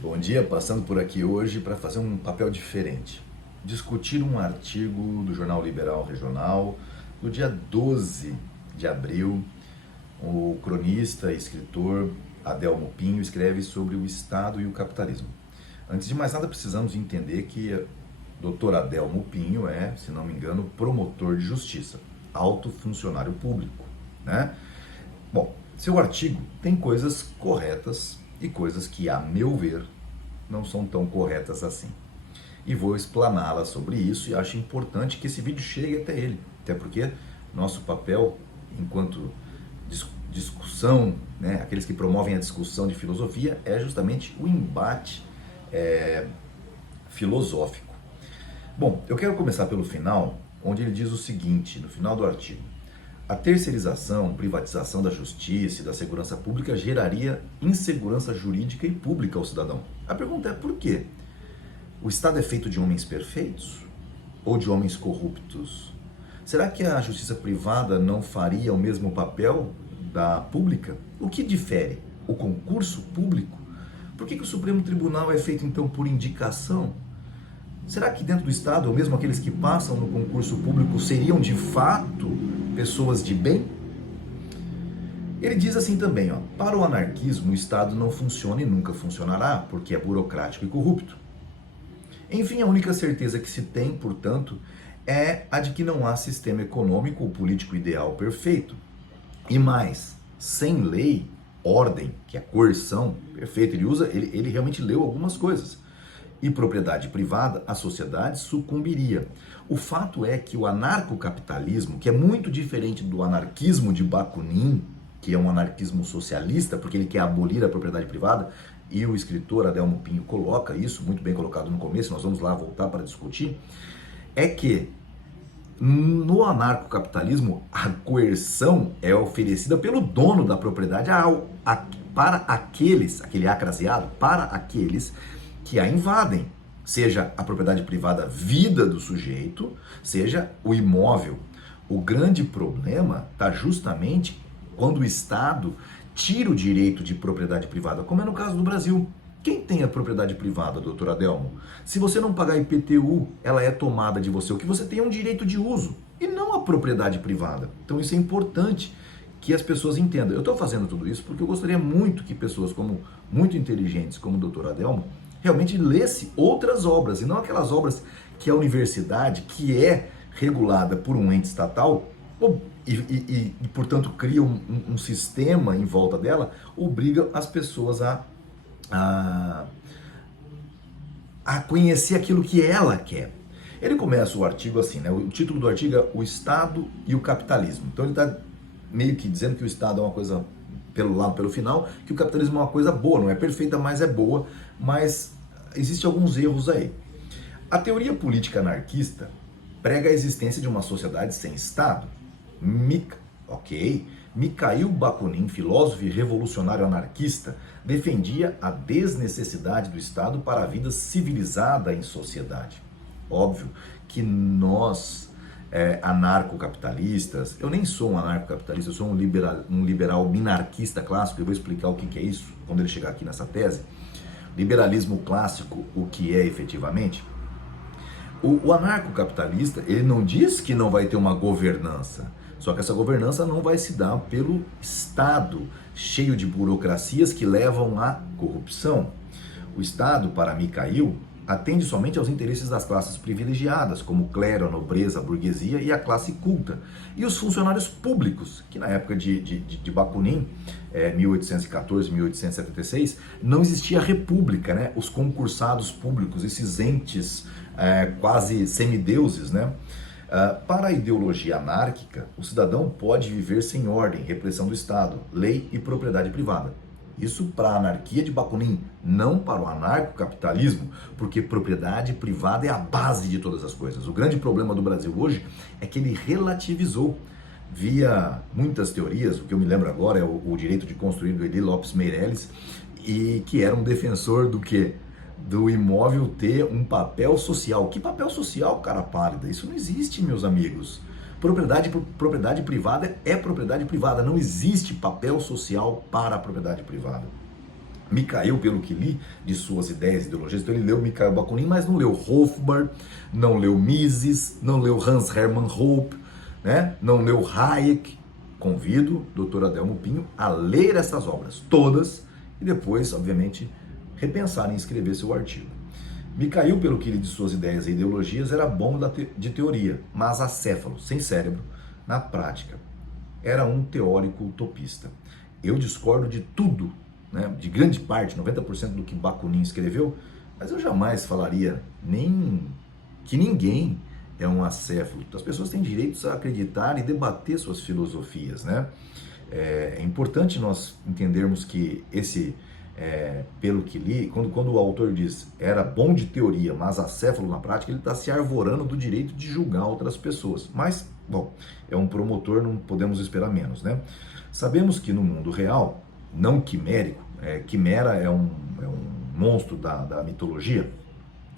Bom dia, passando por aqui hoje para fazer um papel diferente. Discutir um artigo do Jornal Liberal Regional do dia 12 de abril. O cronista e escritor Adelmo Pinho escreve sobre o Estado e o capitalismo. Antes de mais nada, precisamos entender que Dr. Adelmo Pinho é, se não me engano, promotor de justiça, alto funcionário público, né? Bom, seu artigo tem coisas corretas e coisas que, a meu ver, não são tão corretas assim. E vou explaná-las sobre isso e acho importante que esse vídeo chegue até ele, até porque nosso papel enquanto discussão, né, aqueles que promovem a discussão de filosofia, é justamente o embate filosófico. Bom, eu quero começar pelo final, onde ele diz o seguinte, no final do artigo: a terceirização, privatização da justiça e da segurança pública geraria insegurança jurídica e pública ao cidadão. A pergunta é por quê? O Estado é feito de homens perfeitos ou de homens corruptos? Será que a justiça privada não faria o mesmo papel da pública? O que difere? O concurso público? Por que o Supremo Tribunal é feito então por indicação? Será que dentro do Estado, ou mesmo aqueles que passam no concurso público, seriam de fato pessoas de bem? Ele diz assim também, para o anarquismo o Estado não funciona e nunca funcionará, porque é burocrático e corrupto. Enfim, a única certeza que se tem, portanto, é a de que não há sistema econômico ou político ideal perfeito. E mais, sem lei, ordem, que é coerção, perfeito, ele realmente leu algumas coisas. E propriedade privada, a sociedade sucumbiria. O fato é que o anarcocapitalismo, que é muito diferente do anarquismo de Bakunin, que é um anarquismo socialista, porque ele quer abolir a propriedade privada, e o escritor Adelmo Pinho coloca isso, muito bem colocado no começo, nós vamos lá voltar para discutir, é que no anarcocapitalismo a coerção é oferecida pelo dono da propriedade para aquele acraseado, para aqueles que a invadem, seja a propriedade privada vida do sujeito, seja o imóvel. O grande problema está justamente quando o Estado tira o direito de propriedade privada, como é no caso do Brasil. Quem tem a propriedade privada, doutor Adelmo? Se você não pagar IPTU, ela é tomada de você. O que você tem é um direito de uso e não a propriedade privada. Então isso é importante que as pessoas entendam. Eu estou fazendo tudo isso porque eu gostaria muito que pessoas muito inteligentes como o doutor Adelmo realmente lesse outras obras, e não aquelas obras que a universidade, que é regulada por um ente estatal, e portanto cria um sistema em volta dela, obriga as pessoas a conhecer aquilo que ela quer. Ele começa o artigo assim, né? O título do artigo é O Estado e o Capitalismo. Então ele está meio que dizendo que o Estado é uma coisa pelo final, que o capitalismo é uma coisa boa, não é perfeita, mas é boa, mas existem alguns erros aí. A teoria política anarquista prega a existência de uma sociedade sem Estado. Mikhail Bakunin, filósofo e revolucionário anarquista, defendia a desnecessidade do Estado para a vida civilizada em sociedade. Óbvio que nós, anarcocapitalistas, eu nem sou um anarcocapitalista, eu sou um liberal minarquista clássico, eu vou explicar o que é isso quando ele chegar aqui nessa tese. Liberalismo clássico, o que é efetivamente? O anarcocapitalista, ele não diz que não vai ter uma governança, só que essa governança não vai se dar pelo Estado, cheio de burocracias que levam à corrupção. O Estado, para Mikhail, atende somente aos interesses das classes privilegiadas, como o clero, a nobreza, a burguesia e a classe culta. E os funcionários públicos, que na época de Bakunin, 1814, 1876, não existia república, né? Os concursados públicos, esses entes quase semideuses, né? Para a ideologia anárquica, o cidadão pode viver sem ordem, repressão do Estado, lei e propriedade privada. Isso para a anarquia de Bakunin, não para o anarcocapitalismo, porque propriedade privada é a base de todas as coisas. O grande problema do Brasil hoje é que ele relativizou via muitas teorias. O que eu me lembro agora é o direito de construir do Edir Lopes Meireles, e que era um defensor do quê? Do imóvel ter um papel social. Que papel social, cara pálida? Isso não existe, meus amigos. Propriedade privada é propriedade privada, não existe papel social para a propriedade privada. Mikhail, pelo que li, de suas ideias e ideologias, então ele leu Mikhail Bakunin, mas não leu Hofbauer, não leu Mises, não leu Hans Hermann Hoppe, né? Não leu Hayek. Convido o Dr. Adelmo Pinho a ler essas obras todas e depois, obviamente, repensar em escrever seu artigo. Mikhail, pelo que li de suas ideias e ideologias, era bom de teoria, mas acéfalo, sem cérebro, na prática. Era um teórico utopista. Eu discordo de tudo, né, de grande parte, 90% do que Bakunin escreveu, mas eu jamais falaria nem que ninguém é um acéfalo. As pessoas têm direito a acreditar e debater suas filosofias, né? É importante nós entendermos que pelo que li, quando o autor diz era bom de teoria, mas acéfalo na prática, ele está se arvorando do direito de julgar outras pessoas. Mas, bom, é um promotor, não podemos esperar menos, né? Sabemos que no mundo real, não quimérico, quimera é um monstro da mitologia,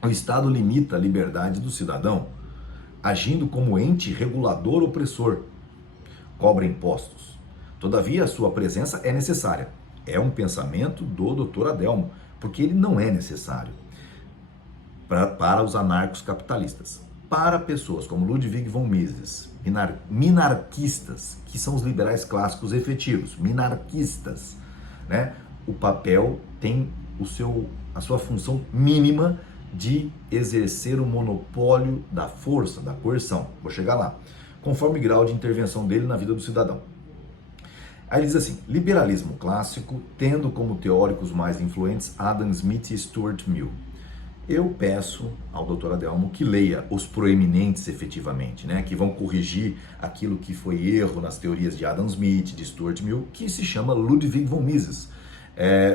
o Estado limita a liberdade do cidadão, agindo como ente regulador opressor, cobra impostos. Todavia, a sua presença é necessária. É um pensamento do Dr. Adelmo, porque ele não é necessário para os anarcos capitalistas. Para pessoas como Ludwig von Mises, minarquistas, que são os liberais clássicos efetivos, minarquistas, né? O papel tem a sua função mínima de exercer o monopólio da força, da coerção. Vou chegar lá. Conforme grau de intervenção dele na vida do cidadão. Aí ele diz assim, liberalismo clássico, tendo como teóricos mais influentes Adam Smith e Stuart Mill. Eu peço ao Dr. Adelmo que leia os proeminentes efetivamente, né, que vão corrigir aquilo que foi erro nas teorias de Adam Smith, de Stuart Mill, que se chama Ludwig von Mises.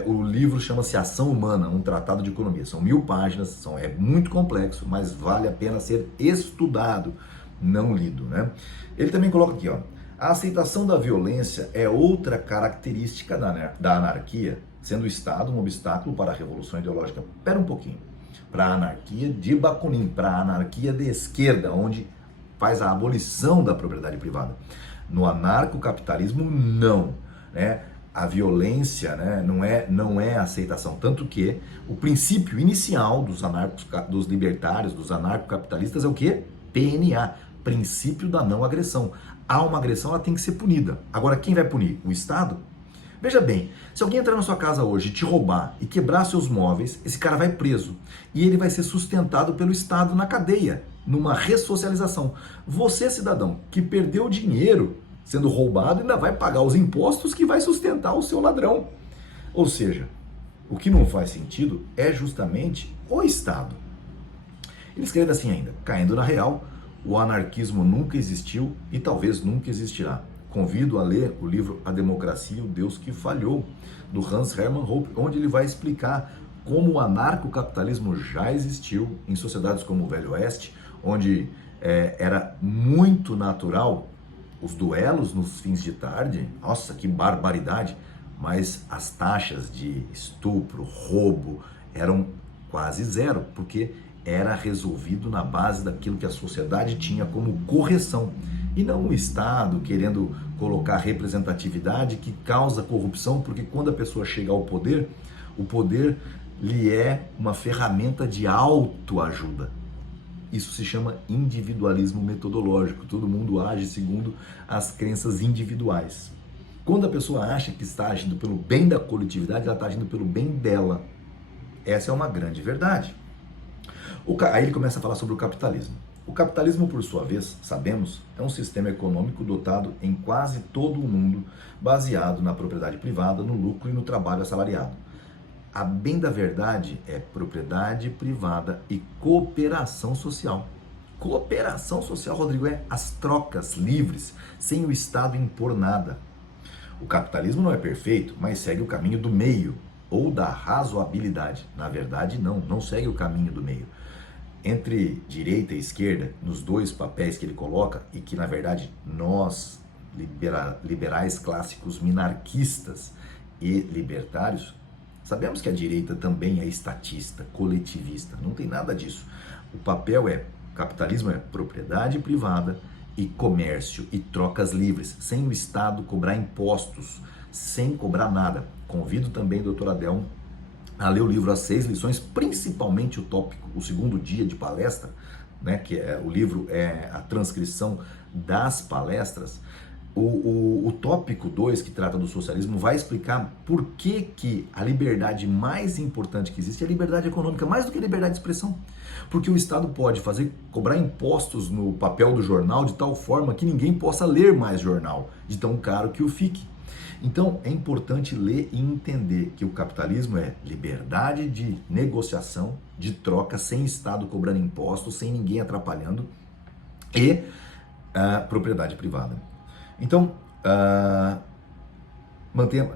O livro chama-se Ação Humana, um tratado de economia. São 1000 páginas, é muito complexo, mas vale a pena ser estudado, não lido, né? Ele também coloca aqui, ó, a aceitação da violência é outra característica da anarquia, sendo o Estado um obstáculo para a revolução ideológica. Espera um pouquinho. Para a anarquia de Bakunin, para a anarquia de esquerda, onde faz a abolição da propriedade privada. No anarcocapitalismo, não, né? A violência, né, não é aceitação, tanto que o princípio inicial dos libertários, dos anarcocapitalistas é o quê? PNA, princípio da não agressão. Há uma agressão, ela tem que ser punida. Agora, quem vai punir? O Estado? Veja bem, se alguém entrar na sua casa hoje, te roubar e quebrar seus móveis, esse cara vai preso. E ele vai ser sustentado pelo Estado na cadeia, numa ressocialização. Você, cidadão, que perdeu dinheiro sendo roubado, ainda vai pagar os impostos que vai sustentar o seu ladrão. Ou seja, o que não faz sentido é justamente o Estado. Ele escreve assim ainda, caindo na real, o anarquismo nunca existiu e talvez nunca existirá. Convido a ler o livro A Democracia e o Deus que Falhou, do Hans Hermann Hoppe, onde ele vai explicar como o anarcocapitalismo já existiu em sociedades como o Velho Oeste, onde era muito natural os duelos nos fins de tarde. Nossa, que barbaridade! Mas as taxas de estupro, roubo, eram quase zero, porque era resolvido na base daquilo que a sociedade tinha como correção. E não o Estado querendo colocar representatividade que causa corrupção, porque quando a pessoa chega ao poder, o poder lhe é uma ferramenta de autoajuda. Isso se chama individualismo metodológico. Todo mundo age segundo as crenças individuais. Quando a pessoa acha que está agindo pelo bem da coletividade, ela está agindo pelo bem dela. Essa é uma grande verdade. Aí ele começa a falar sobre o capitalismo. O capitalismo, por sua vez, sabemos, é um sistema econômico dotado em quase todo o mundo, baseado na propriedade privada, no lucro e no trabalho assalariado. A bem da verdade é propriedade privada e cooperação social. Cooperação social, Rodrigo, é as trocas livres, sem o Estado impor nada. O capitalismo não é perfeito, mas segue o caminho do meio, ou da razoabilidade. Na verdade, não segue o caminho do meio. Entre direita e esquerda, nos dois papéis que ele coloca, e que na verdade nós, liberais clássicos minarquistas e libertários, sabemos que a direita também é estatista, coletivista, não tem nada disso. O papel capitalismo é propriedade privada e comércio e trocas livres, sem o Estado cobrar impostos, sem cobrar nada. Convido também o Dr. Adelmo a ler o livro As 6 Lições, principalmente o tópico, o segundo dia de palestra, né, que o livro é a transcrição das palestras, o tópico 2, que trata do socialismo, vai explicar por que a liberdade mais importante que existe é a liberdade econômica, mais do que a liberdade de expressão. Porque o Estado pode cobrar impostos no papel do jornal de tal forma que ninguém possa ler mais jornal, de tão caro que o fique. Então, é importante ler e entender que o capitalismo é liberdade de negociação, de troca, sem Estado cobrando impostos, sem ninguém atrapalhando, e propriedade privada. Então, mantenha.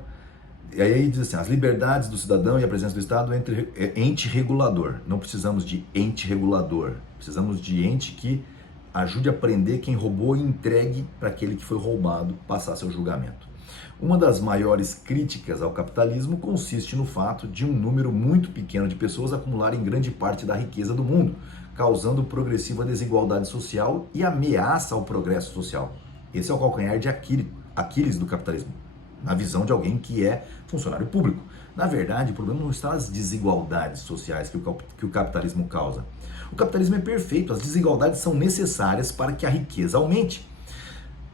E aí diz assim: as liberdades do cidadão e a presença do Estado é ente regulador. Não precisamos de ente regulador, precisamos de ente que ajude a prender quem roubou e entregue para aquele que foi roubado passar seu julgamento. Uma das maiores críticas ao capitalismo consiste no fato de um número muito pequeno de pessoas acumularem grande parte da riqueza do mundo, causando progressiva desigualdade social e ameaça ao progresso social. Esse é o calcanhar de Aquiles do capitalismo, na visão de alguém que é funcionário público. Na verdade, o problema não está nas desigualdades sociais que o capitalismo causa. O capitalismo é perfeito, as desigualdades são necessárias para que a riqueza aumente.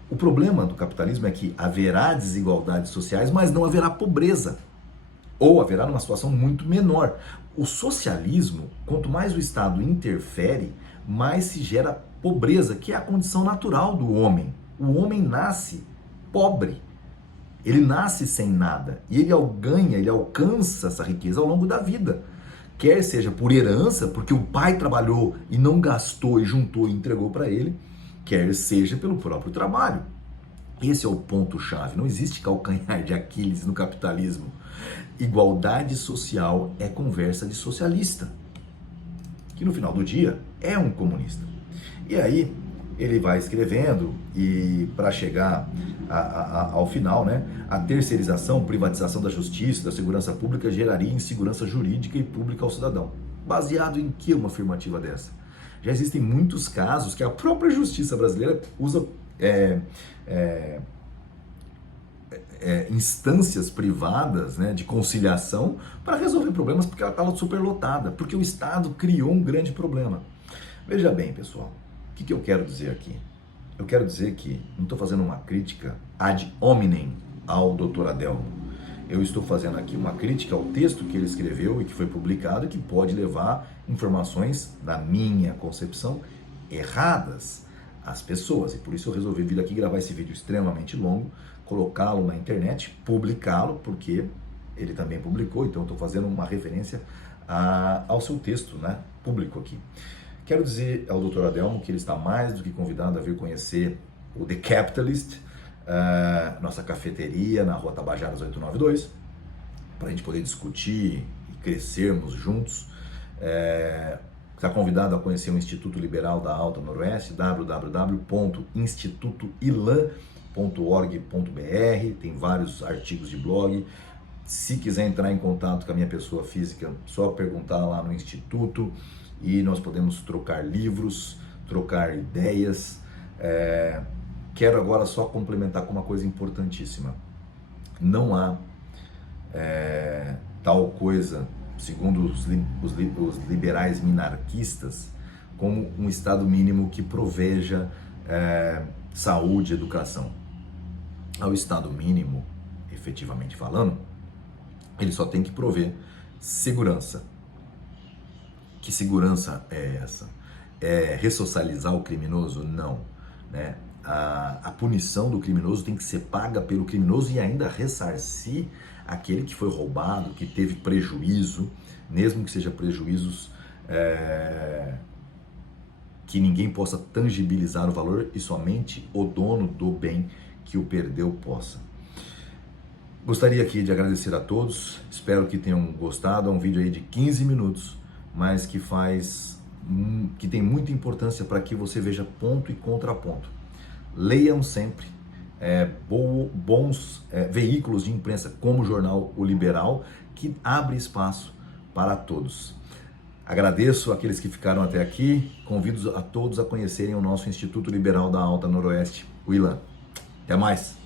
O problema do capitalismo é que haverá desigualdades sociais, mas não haverá pobreza. Ou haverá numa situação muito menor. O socialismo, quanto mais o Estado interfere, mais se gera pobreza, que é a condição natural do homem. O homem nasce pobre. Ele nasce sem nada. E ele alcança essa riqueza ao longo da vida. Quer seja por herança, porque o pai trabalhou e não gastou e juntou e entregou para ele, quer seja pelo próprio trabalho. Esse é o ponto-chave. Não existe calcanhar de Aquiles no capitalismo. Igualdade social é conversa de socialista, que no final do dia é um comunista. E aí ele vai escrevendo e para chegar ao final, né, a terceirização, privatização da justiça e da segurança pública geraria insegurança jurídica e pública ao cidadão. Baseado em que uma afirmativa dessa? Já existem muitos casos que a própria justiça brasileira usa instâncias privadas, né, de conciliação para resolver problemas porque ela estava superlotada, porque o Estado criou um grande problema. Veja bem, pessoal, o que eu quero dizer aqui? Eu quero dizer que não estou fazendo uma crítica ad hominem ao Dr. Adelmo. Eu estou fazendo aqui uma crítica ao texto que ele escreveu e que foi publicado e que pode levar informações, na minha concepção, erradas às pessoas. E por isso eu resolvi vir aqui gravar esse vídeo extremamente longo, colocá-lo na internet, publicá-lo, porque ele também publicou, então eu estou fazendo uma referência ao seu texto, né, público aqui. Quero dizer ao Dr. Adelmo que ele está mais do que convidado a vir conhecer o The Capitalist, nossa cafeteria na Rua Tabajaras 892, para a gente poder discutir e crescermos juntos. Está convidado a conhecer o Instituto Liberal da Alta Noroeste, www.institutoilan.org.br, tem vários artigos de blog. Se quiser entrar em contato com a minha pessoa física, só perguntar lá no Instituto e nós podemos trocar livros, trocar ideias. Quero agora só complementar com uma coisa importantíssima. Não há tal coisa, segundo os liberais minarquistas, como um Estado mínimo que proveja saúde e educação. Ao Estado mínimo, efetivamente falando, ele só tem que prover segurança. Que segurança é essa? É ressocializar o criminoso? Não, né? A punição do criminoso tem que ser paga pelo criminoso e ainda ressarcir aquele que foi roubado, que teve prejuízo, mesmo que seja prejuízos que ninguém possa tangibilizar o valor e somente o dono do bem que o perdeu possa. Gostaria aqui de agradecer a todos, espero que tenham gostado. É um vídeo aí de 15 minutos, mas que tem muita importância para que você veja ponto e contraponto. Leiam sempre bons veículos de imprensa, como o jornal O Liberal, que abre espaço para todos. Agradeço àqueles que ficaram até aqui, convido a todos a conhecerem o nosso Instituto Liberal da Alta Noroeste, o ILAN. Até mais!